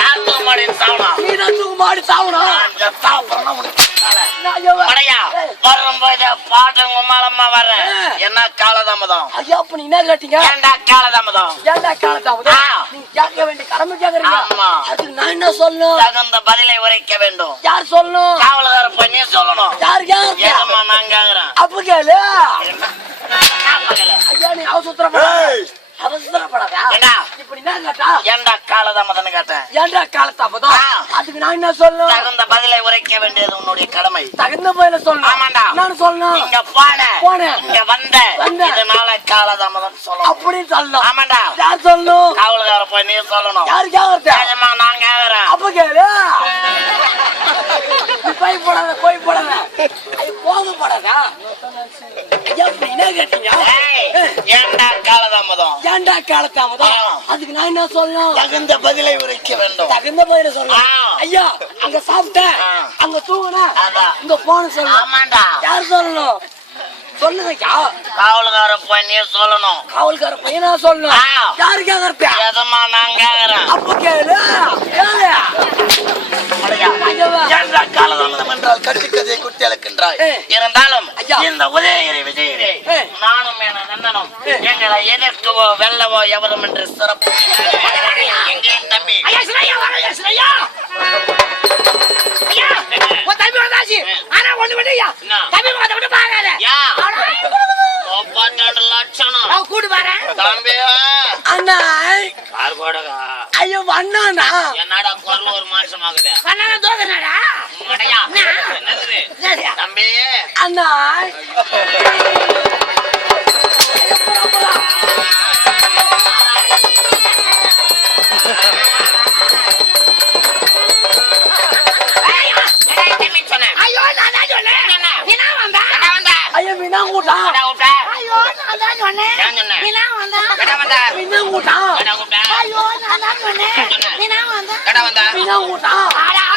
யார் தூக்க மாட்டேன்னு சாவணும் நீ தான் தூக்கு மாடி சாவணும் அந்த சாப்பிடணும் உனக்கு பின்னால. நான் ஐயோ, படையா ஏய், வரும்போது பாட்டு உமாலம்மா வர. என்ன காலதாமதம்? ஐயா அப்ப நீ என்ன கேட்டீங்க? ஏண்டா காலதாமதம்? ஏன்டா. நீங்க கேட்க வேண்டிய கடமை கேக்குறீங்க. ஆமா. அதுக்கு நான் என்ன சொல்லணும்? தகுந்த பதிலை உரைக்க வேண்டும். யார் சொல்லணும்? காவலகார போய் நீ சொல்லணும். யார் ஏதம்மா நான் கேக்குறேன். அப்ப கேளு. ஐயா நீ ஏண்டா காலதாமதம்னு கேட்டேன் ஏன்டா காலத்தாப்பதம் ஆ. அதுக்கு நான் என்ன சொல்லணும்? தகுந்த பதிலை உரைக்க வேண்டியது உன்னுடைய கடமை. தகுந்த போயில சொல்லணும். ஆமாண்டா. நான் சொல்லணும். இங்க போன. போனேன். இங்க வந்த. இதனால காலதாமதம் சொல்லணும். அப்படின்னு சொல்லணும். ஆமாண்டா. யார் சொல்லணும்? காவல்கார போய் நீ சொல்லணும். யார் ஏஜமா நான் கேக்குறேன். அப்ப கேளு. போய் போடாத போக இப்ப என்ன கேட்டீங்க? ஏண்டா காலதாமதம்? ஏன்டா காலத்தாமதம் ஆ. அதுக்கு நான் என்ன சொல்லணும்? தகுந்த பதிலை உரைக்க வேண்டும். தகுந்த போயில சொல்லணும். ஐயா அங்க சாப்பிட்டேன். அங்க தூங்குன. இங்க போன சொல்லணும். யார் சொல்லணும்? சொல்லுங்க ஐயா. காவல்கார போய் நீ சொல்லணும். காவல்கார பையனா சொல்லணும். யாரு கேக்குறப்ப? ஏதமா நான் கேக்குறேன்? அப்ப கேளு. கேளு அடையா. ஐயவா. ஏண்டா காலதாமதம் என்றால் கட்டுக்கதையை குட்டி அழைக்கின்றாய் ஏ. இருந்தாலும். இந்த உதயகிரி விஜயகிரி. நானும் என நந்தனும். எங்களை எதிர்க்கவோ வெல்லவோ எவரும் என்று சிறப்பு தம்பி? தம்பி வந்தாச்சு. ஆனா ஒண்ணு? தம்பி பாக்காத லட்சணம். கூட்டு தம்பி அண்ணா. கார் போடுங்க ஐயோ அண்ணாண்ணா என்னடா குரல் ஒரு மாசமாகுது தோதனடா? என்னது? தம்பி. அண்ணா. வந்த மீனா கூட்டா ஆடா ஆளுங்க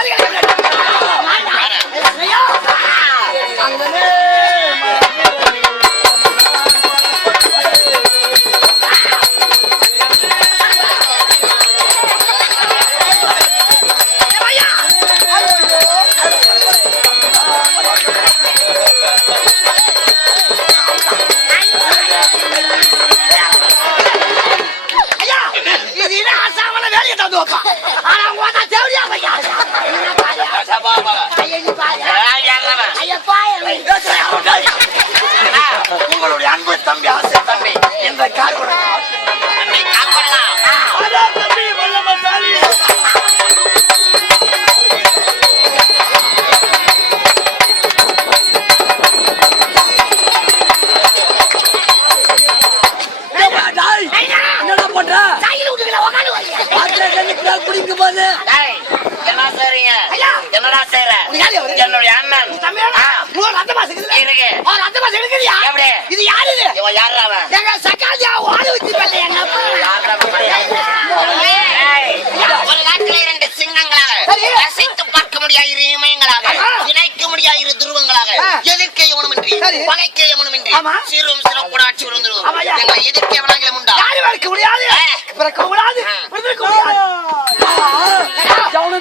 என்னடா? என்னுடைய அண்ணன்? இருக்கு? எப்படி? இது யாரு இது? இவன் யாரா அவன்? எங்க வச்சு பார்த்தேன் ஒரு நாட்டில் இரண்டு சிங்கங்களாக. சரி. ரசித்து பார்க்க முடியாத இரு இமயங்களாக. இணைக்க முடியாத இரு துருவங்களாக. எதிர்க்க எவனுமின்றி? சரி. பகைக்க எவனுமின்றி? ஆமா. சீரும் சிறப்புடன் ஆட்சி விழுந்துருவோம் எதிர்க்க எவனாகிலும் உண்டா. பிறக்க முடியாது எவனும் திருத்தணி கிளம்பிட்டா ஐயா. எவனும்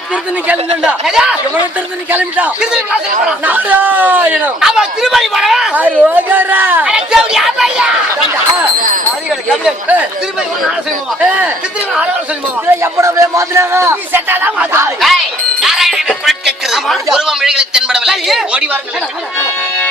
திருத்தணி கிளம்பிட்டான் திருப்பதி கிளாஸுக்கு போறான். நாராயணம் அவன் திருப்பதி போறவன் அரோகரா தேவடியா பையா ஏய், திருப்பதி போனா எப்படா மாத்துனாங்க? நாராயணனை குரல் கேட்கிறது உருவம் விழிகளில் தென்படவில்லை. ஓடி வாருங்கள்.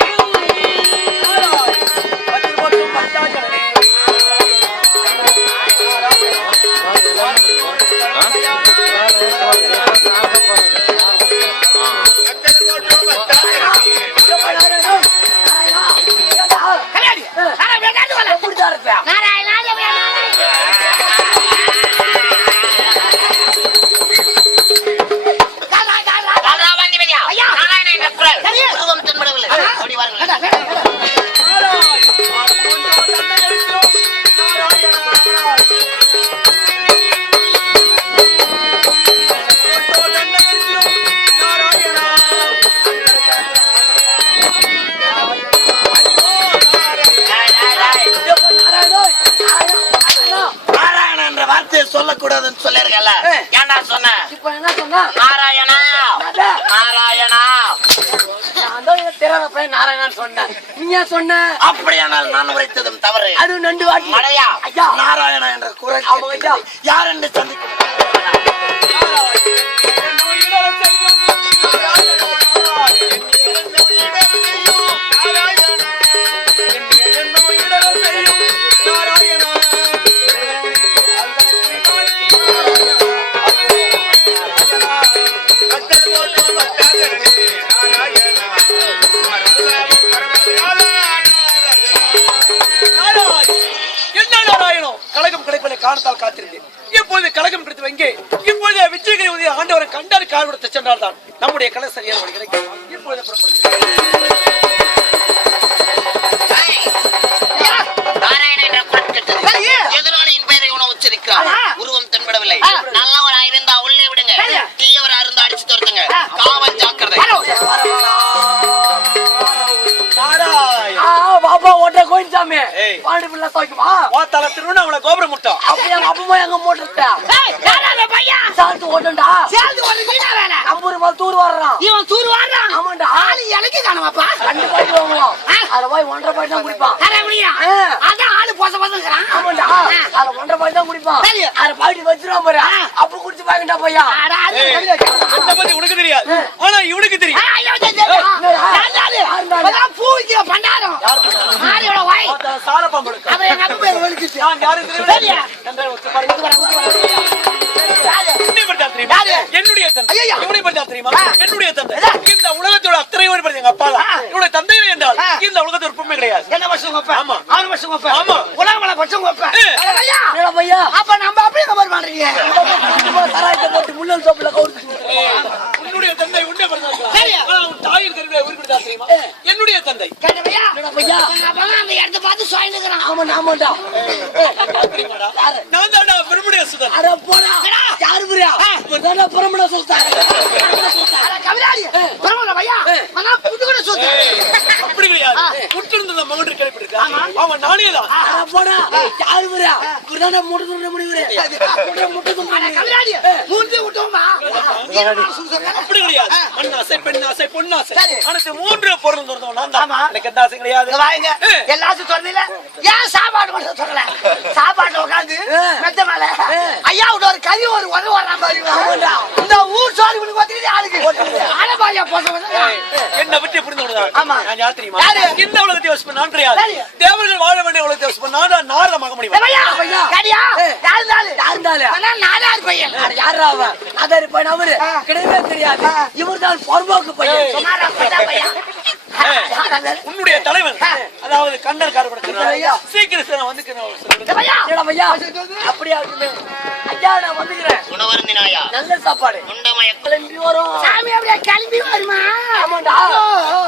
தான்டா சொன்னேன் இப்ப என்ன சொன்னா? நாராயணா. நாராயணா. நாராயணன் சொன்னேன். நீ ஏன் சொன்ன? அப்படியானால் நான் உரைத்ததும் தவறு. அது நண்டு வாட்டி. ஐயா. நாராயணா என்ற குரல். யார் என்று சந்திக்கும் சென்றால் தான் நம்முடைய கலை சரியான வழி கிடைக்கும் இப்பொழுது புறப்படுகிறேன். நாராயண என்ற குரல் கேட்டது எதிராளியின் பெயரை உணவு உச்சரிக்கிறார். உருவம் தென்படவில்லை. நல்லவரா இருந்தா உள்ளே விடுங்க. தீயவரா இருந்தா அடிச்சு துரத்துங்க. காவல் ஜாக்கிரதை. நாராயண. ஆ பாப்பா ஓட்ட கோயில் சாமி ஏய். பாண்டி பிள்ளை துவைக்குமா வா தல திருவண்ணாமலை கோபுரம் முட்டம் அப்ப எங்க அப்பா எங்க மோட்டர் ஏய், யாரா அந்த பையன்? சாத்து ஓட்டண்டா சேர்ந்து ஒரு வீணா வேலை. நம்பூர் மேல தூர் வர்றான் இவன் தூர் வாடுறான். ஆமாண்டா ஆளு இலக்கு காணுமாப்பா? ரெண்டு பாய்ட்டு வாங்குவான் அதுல போய் ஒன்றரை பாய்ட்டு தான் குடிப்பான். அதான் ஆளு பொச பொசங்கிறான். ஆமாண்டா அதுல ஒன்றரை தான் குடிப்பான் சரி. அதை பாய்ட்டு வச்சிருவான் பாரு அப்ப குடிச்சு பாக்கண்டா பையா. அந்த பத்தி உனக்கு தெரியாது ஆனா இவனுக்கு தெரியும் ஐயோ, சரி, சரி. யார் ஆளு? யாருடா? இப்பதான் பூ விக்கிற பண்டாரம். மாரியோட வாய். சார பாம்பளுக்கு தெரியுமா. என்னுடைய தந்தை? இந்த உலகத்தோட அத்தனை பேர் எங்க அப்பா தான். இவனுடைய தந்தை என்றால். இந்த உலகத்தோட உண்மை கிடையாது என்ன வருஷம் கொப்ப? ஆமா. ஆறு வருஷம் கொப்ப? ஆமா. உலகம் வள வருஷம் கொப்ப? ஐயா, பையா அப்ப நம்ம அப்படியே கவர் பண்றீங்க சராயத்தை போட்டு முள்ளல் சோப்புல கவுத்து உன்னுடைய தந்தை தான் இருக்கலாம். சரியா? தாயின் கருவிலை உருப்பிட்டு தான் தெரியுமா என்னுடைய தந்தை கேட்டவையா என்னடா பையா அப்பதான் அந்த இடத்த பார்த்து சுவாயினுக்கிறான் ஆமாண்டா ஆமாண்டா தெரியுமாடா? அட போடா. யாரு புரியா? பிரமண சொல்லிட்டாரு அட, கவிதாடி பரவாயில்ல பையா ஆனா புது கூட சொல்லு அப்படி கிடையாது முற்றிருந்த மகன் கேள்விப்பட்டிருக்கா அவன் நானே தான். போடா. யாரு முட்டை துண்ட முட்டை அப்படி கிடையாது. மண் ஆசை பெண் மூன்று பொருள் இருந்தவன் நான் தான். ஆமா. எனக்கு எந்த ஆசை கிடையாது. வாங்க. எல்லாத்தையும் சொன்னீங்க ஏன் சாப்பாடு மட்டும் சொல்லல சாப்பாட்டுல உட்காந்து. மெத்த மேல. ஐயா விட ஒரு கறி ஒரு உதவு. இந்த ஊர் சோறு இவனுக்கு ஒத்துக்கிட்டு ஆளுக்கு. ஆலபாயா போச என்னை பற்றி புரிந்தவனுதான் ஆமா. நான் யார் தெரியுமா? யாரு? இந்த உலகத்தை யோசிப்பேன். நான் கிடையாது. சரி. தேவர்கள் வாழ வேண்டிய உலகத்தை தான் அவரு? ஆ. கிடையவே தெரியாது இவர்தான் பொறும்போக்கு பையன். ஏய். சுமாரா போயிட்டா பையன். உன்னுடைய தலைவன். ஆ. அதாவது கண்ணர் காரப்பட ஐயா. சீக்கிரம் வந்து என்னடா பையா அப்படியா ஐயா நான் வந்துக்கிறேன். உணவருந்தினாயா நல்ல சாப்பாடு. கிளம்பி வரும். சாமி அப்படியே கிளம்பி வருமா? ஆமாண்டா.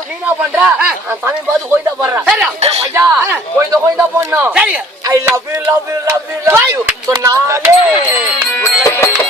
நீ என்ன பண்ற? நான் சாமி பார்த்து கோயிந்தா போடுறேன் சரி. ஐயா கோயிந்தா கோயிந்தா போடணும் சரி I love you love you love you love you சொன்னாலே சொன்னாலே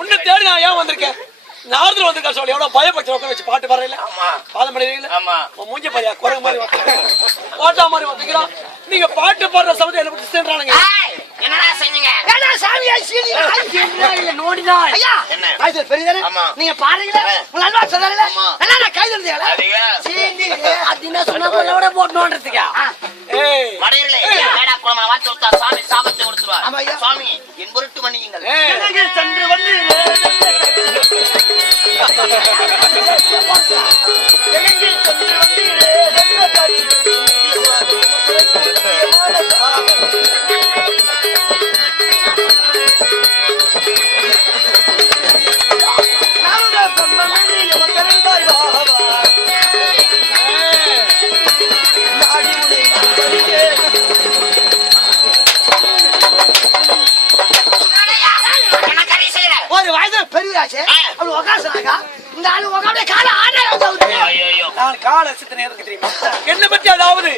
உன்னை தேடி நான் ஏன் வந்திருக்கேன்? நாரதர் வந்திருக்கா சொல்லி. எவ்வளவு பயப்பட்டு உட்கார வச்சு பாட்டு பாடுறீங்கள ஆமா. பாதம் அடைவீங்கள ஆமா. மூஞ்சி பாரியா குரங்கு மாதிரி வந்து பாட்டா மாதிரி வந்துக்கிறான் நீங்க பாட்டு பாடுற சமயத்தை என்ன பத்தி சேர்றானுங்க. செஞ்சீங்க ஏடா சாமியா, சீனி, ஐயா, என்ன? காய்ச்சல் பெரியதானே? ஆமா. நீங்க பாருங்களே. உங்க அல்வா சொன்னாருல்ல? ஆமா. நல்லா நான் கை தந்தீங்களா? அதிக சீனி, அப்படின்னா சொன்னா கொள்ள விட போட்டோன்றதுக்கா ஆ, ஏய் மடையர்களே வேடா குளமா வாச்சு கொடுத்தா சாமி சாபத்தை ஐயா. சுவாமி என் பொருட்டு மன்னியுங்கள் கால சித்தனை எதுக்கு தெரியுமா? என்ன பத்தி அதாவது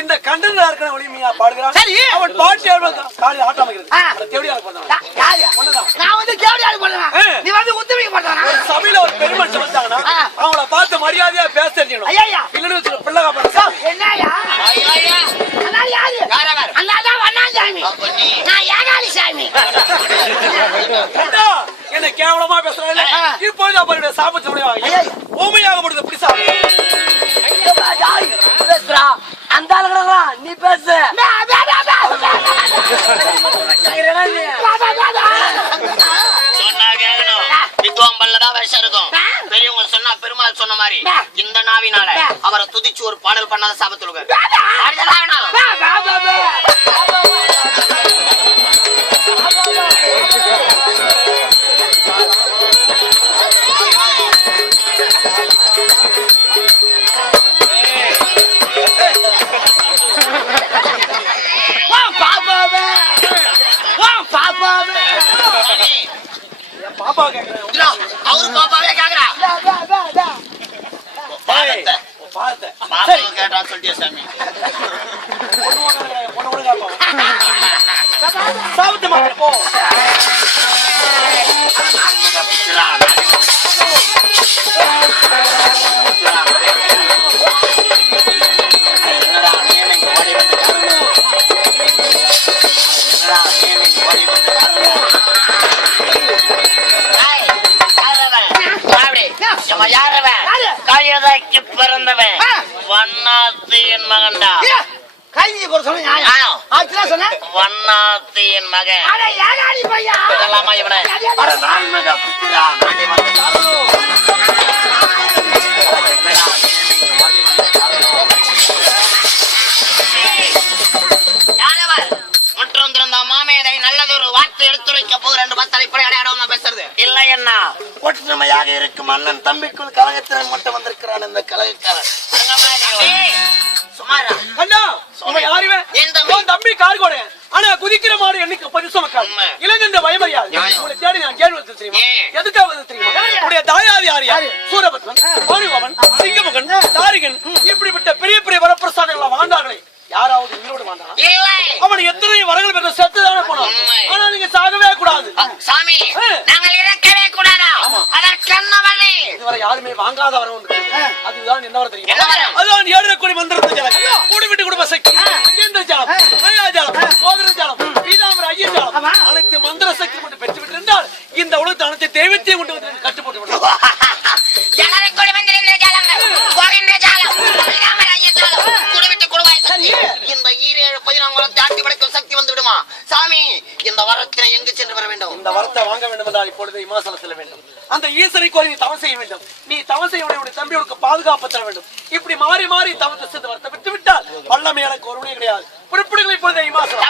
இந்த கண்டனா இருக்கிற ஒளிமையா பாடுகிறான். அவன் பாட்டு நீ பேசு. சொன்னா கேட்கணும் வித்வான் பல்லதான் விஷம் இருக்கும். பெரியவங்க சொன்னா பெருமாள் சொன்ன மாதிரி இந்த நாவினால அவரை துதிச்சு ஒரு பாடல் பண்ணாத சாபத்துலுங்க பாப்பா கேக்குறேன். அவரு பாப்பாவே கேக்குறா. பாதத்தை பார்த்த பாப்பாவை கேட்டா சாமி? பொண்ணு பொண்ணு மாத்திர போ. ஆ. நியாயம் ஆச்சுனா சொன்ன? வண்ணாத்தியின் மகன். அட ஏகாலி பையா? இதெல்லாமா இவனை? அட நான் மக புத்திரா வந்த காரணம் நீ ஒற்றுமையாக இருக்கும் அண்ணன் தம்பிக்குள் கழகத்தினர் மட்டும் வந்திருக்கிறான் இந்த கழகக்காரன். தம்பி. கார்கோடைய ஆனா குதிக்கிற மாடு என்னைக்கு பரிசுமக்காது உண்மை. இளைஞன்ற பயமறியாது. உங்களை தேடி நான் கேள்வி வந்து தெரியுமா? எதுக்காக வந்து தெரியுமா? உடைய தாயாதி யார்? யார்? சூரபத்மன் சிங்கமுகன் தாரிகன் இப்படிப்பட்ட பெரிய பெரிய வரப்பிரசாதங்கள் வாழ்ந்தார்களே. யாராவது உயிரோடு அவன் எத்தனை வரங்கள் பெற்ற செத்துதானே போனான் உண்மை. ஆனா நீங்க சாகவே கூடாது. சாமி. நாங்கள் இறக்கவே கூடாதா? அதற்கு என்ன வழி இதுவரை யாருமே வாங்காத வரம். அதுதான் என்ன என்ன தெரியுமா? அதுதான் ஏழரை கோடி மந்திரத்து இந்த வரத்தினை எங்கு சென்று வர வேண்டும்? இந்த வரத்தை வாங்க வேண்டும் என்றால் இப்பொழுது இமாசலம் செல்ல வேண்டும். அந்த ஈசனை கோரி தவம் செய்ய வேண்டும். நீ தவம் செய்ய உடைய தம்பி பாதுகாப்பு தர வேண்டும். இப்படி மாறி மாறி தவத்தை செய்து வரத்தை விட்டு விட்டால் வல்லமை எனக்கு ஒருவனே கிடையாது. குறிப்பிடுகளை இப்பொழுது இமாசலம்